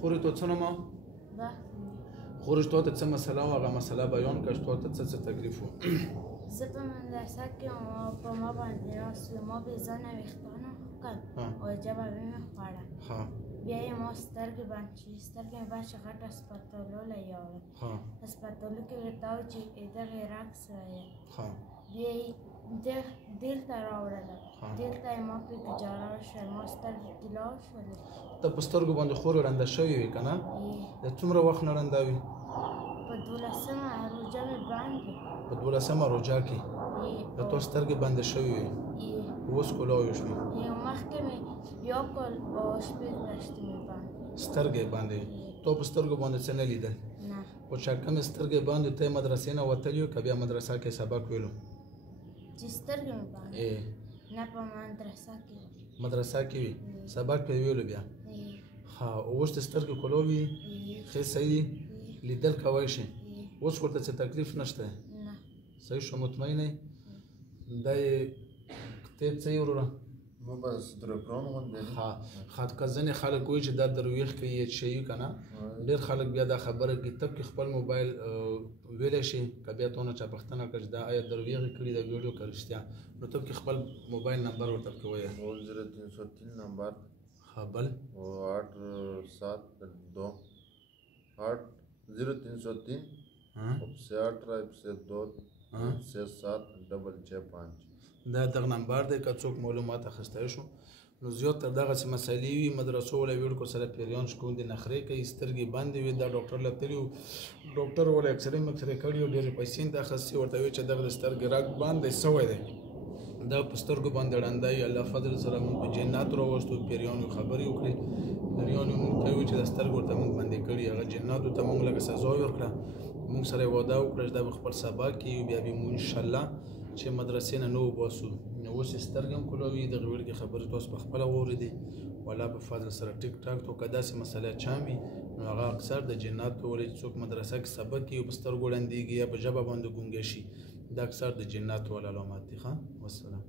خورې تو څه نومه خورې تو ته څه مسله وه هغه مسله بیان کړه چې تو ته څه تکلیف و زه په مدرسه کې په ما باندې ناست و ما بې ځانه ویښتانه کړل او ژبه مې مې خوړه بیا یې ما سترګې بند شوې سترګې مې بند شوې غټ هسپتالو له یوړل هسپتالو کې ورته و چې دغې رقص ویل بیا یې دلته راوړله دلته یې ما پرې ګجاره شوه ما سترګې طلا شولې ته په سترګو باندې خورې ړنده شوې وې که نه د څومره وخت نه ړنده وې په 12مه روژه مې بند وې په 12مه روژه کې د تو سترګې بندې شوې وې اوس کولاوې شوې مخکې مې یو کال او شپږ میاشتې مې بند سترګې باندې تو په سترګو باندې څه نه لیدل نه خو چې کومې سترګې باندې ته یې مدرسې نه وتلي وې که بیا مدرسه کې سبق ویلو چې سترګې مې بند نه په مدرسه کې مدرسه کې وي سبق پې ویلو بیا ها اوس د سترګې کولوي ښه صحیح لیدل کوی شي اوس ورته څه تکلیف نشته نه صحیح شو مطمئن یې دا یې ته څه یې وروره مو بس درپرون غوندې ها که ځینې خلک وایي چې دا درویښ کې یې شی که نه ډېر خلک بیا دا خبره کتاب کې خپل موبایل ویلی شي که بیا تو نه چا پوښتنه کړه چې دا آیا درویغ یې کړي دا ویډیو که رښتیا نو ته پکې خپل موبایل نمبر ورته پکې ووایه 0303 نمبر ها بل 872 0303 7 دا دغه نمبر دی که څوک معلومات اخیستی شو نو زیات تر دغسې مسلې وي مدرسو ولی ویډکو سره پیریان شکوندې نخرې کوي سترګې بندې وي دا ډاکټر له تلي وو ډاکټر ولی اکسرې مکسرې کړي وو ډېرې پیسې یې اخیستې ورته ویل چې دغه د سترګې رګ باندې سوی دی دا په سترګو باندې ړندی الله فضل سره موږ په جنات راوستو پیریانو خبرې وکړې پیریانو موږ ته وویل چې د سترګو ورته موږ بندې کړي هغه جناتو ته موږ لږه سزا ورکړه موږ سره یې واده وکړه چې دا به خپل سبا کوي بیا به موږ انشاءالله چې مدرسې نه نه وباسو نو اوس یې سترګې هم کولوي دغې ویډیو کې خبرې تاسو په خپله واورېدې والله په فضل سره ټیک ټاک تو که داسې مسله چام وي نو هغه اکثر د جناتو ولې چې څوک مدرسه کې سبق کوي په سترګو ړندېږي یا په ژبه باندې ګونګی شي دا اکثر د جناتو والا علامات دي ښه والسلام